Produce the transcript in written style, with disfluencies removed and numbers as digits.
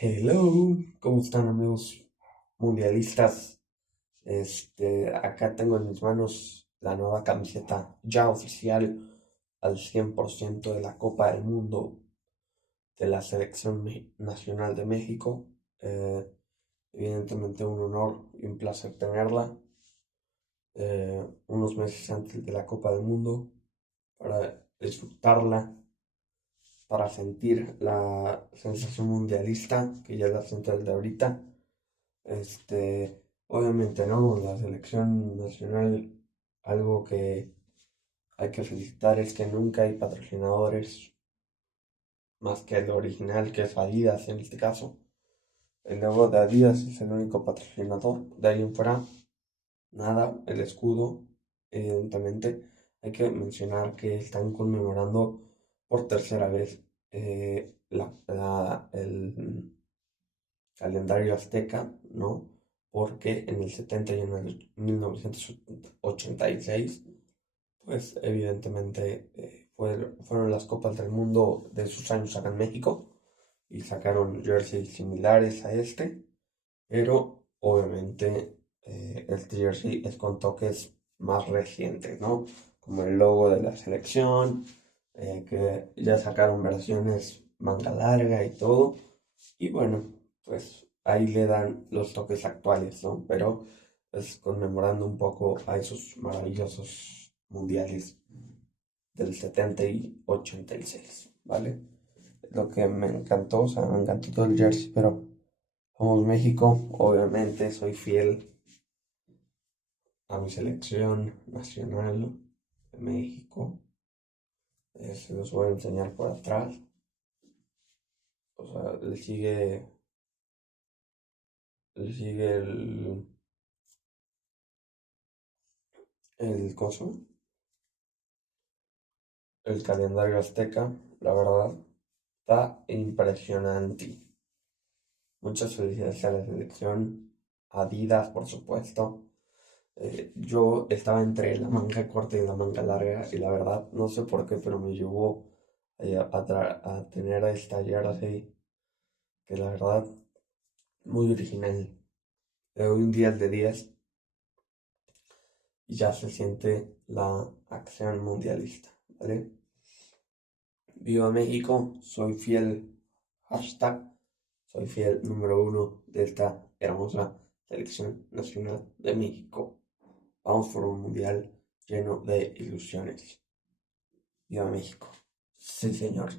Hello, ¿cómo están amigos mundialistas? Acá tengo en mis manos la nueva camiseta ya oficial al 100% de la Copa del Mundo de la Selección Nacional de México. Eh, Evidentemente un honor y un placer tenerla unos meses antes de la Copa del Mundo para disfrutarla, para sentir la sensación mundialista que ya la siento desde ahorita. Obviamente, ¿no? La selección nacional, algo que hay que felicitar es que nunca hay patrocinadores más que el original, que es Adidas en este caso. El logo de Adidas es el único patrocinador. De ahí en fuera, nada, el escudo, evidentemente. Hay que mencionar que están conmemorando por tercera vez el calendario azteca, ¿no? Porque en el 70 y en el 1986, pues evidentemente fueron las Copas del Mundo de sus años acá en México y sacaron jerseys similares a este, pero obviamente este jersey es con toques más recientes, ¿no? Como el logo de la selección, que ya sacaron versiones manga larga y todo. Y bueno, pues ahí le dan los toques actuales, ¿no? Pero pues conmemorando un poco a esos maravillosos mundiales del 70 y 86, ¿vale? Lo que me encantó, o sea, me encantó todo el jersey, pero somos México, obviamente soy fiel a mi selección nacional de México. Se los voy a enseñar por atrás. O sea, le sigue el coso, el calendario azteca, la verdad, está impresionante. Muchas felicidades a la selección, Adidas, por supuesto. Yo estaba entre la manga corta y la manga larga, y la verdad, no sé por qué, pero me llevó a tener esta jersey, que la verdad, muy original. Le doy un 10 de 10 y ya se siente la acción mundialista, ¿vale? Viva México, soy fiel, hashtag, soy fiel número uno de esta hermosa selección nacional de México. Vamos por un mundial lleno de ilusiones. Viva México. Sí, señor.